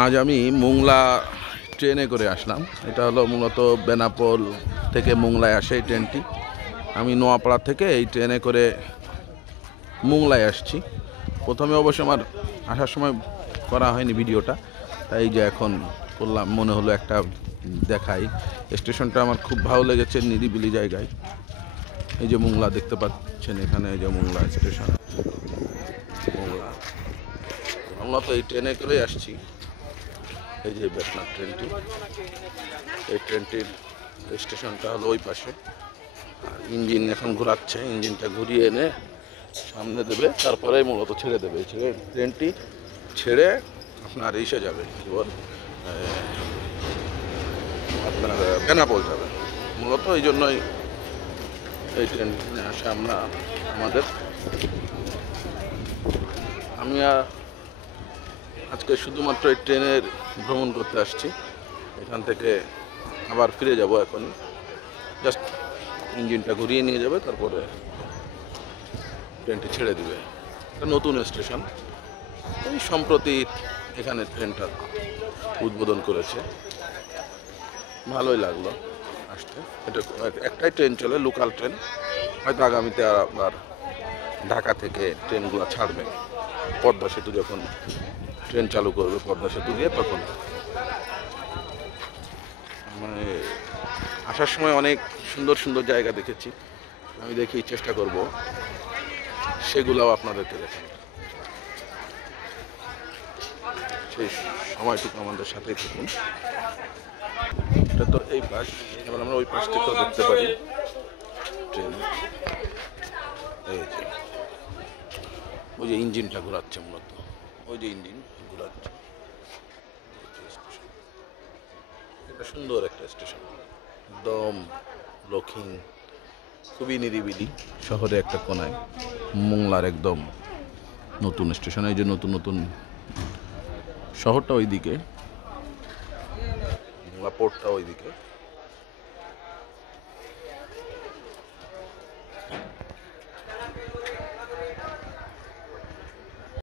আজ আমি মোংলা ট্রেনে করে আসলাম। এটা হলো মূলত বেনাপোল থেকে মোংলায় আসে এই ট্রেনটি। আমি নোয়াপাড়া থেকে এই ট্রেনে করে মোংলায় আসছি। প্রথমে অবশ্য আমার আসার সময় করা হয়নি ভিডিওটা, তাই যে এখন করলাম, মনে হলো একটা দেখাই। স্টেশনটা আমার খুব ভালো লেগেছে, নিরিবিলি জায়গায়। এই যে মোংলা দেখতে পাচ্ছেন, এখানে এই যে মোংলা স্টেশন। মোংলা আমরা তো এই ট্রেনে করেই আসছি। এই যে বেতনার ট্রেনটি, এই ট্রেনটির স্টেশনটা হলো ওই পাশে। আর ইঞ্জিন এখন ঘোরাচ্ছে, ইঞ্জিনটা ঘুরিয়ে এনে সামনে দেবে, তারপরে মূলত ছেড়ে দেবে। ছেড়ে ট্রেনটি ছেড়ে আপনার এসে যাবে, আপনার বেনাপোল যাবে। মূলত এই জন্যই এই ট্রেন আসে আমাদের। আমি আজকে শুধুমাত্র এই ট্রেনের ভ্রমণ করতে আসছি। এখান থেকে আবার ফিরে যাব। এখন জাস্ট ইঞ্জিনটা ঘুরিয়ে নিয়ে যাবে, তারপরে ট্রেনটি ছেড়ে দিবে। একটা নতুন স্টেশন, এই সম্প্রতি এখানে ট্রেনটা উদ্বোধন করেছে, ভালোই লাগলো আসতে। এটা একটাই ট্রেন চলে, লোকাল ট্রেন। হয়তো আগামীতে আবার ঢাকা থেকে ট্রেনগুলো ছাড়বে, পদ্মা সেতু যখন ট্রেন চালু করবে পদ্মা সেতু দিয়ে, তখন। মানে আসার সময় অনেক সুন্দর সুন্দর জায়গা দেখেছি, আমি দেখি চেষ্টা করব সেগুলোও আপনাদেরকে দেখাই। সেই সময়টুকু আমাদের সাথেই থাকুন। এটা তো এই পাশ, এবার আমরা ওই পাশ থেকেও দেখতে পারি ট্রেন। এই যে ওই যে ইঞ্জিনটা ঘোরাচ্ছে, মূলত ওই যে ইঞ্জিন ঘোরাচ্ছে। এটা সুন্দর একটা স্টেশন, একদম লক্ষিং, খুবই নিরিবিলি শহরে একটা কোনায়। মোংলার একদম নতুন স্টেশন। এই যে নতুন নতুন শহরটা ওইদিকে, মোংলা পোর্টটা ওইদিকে।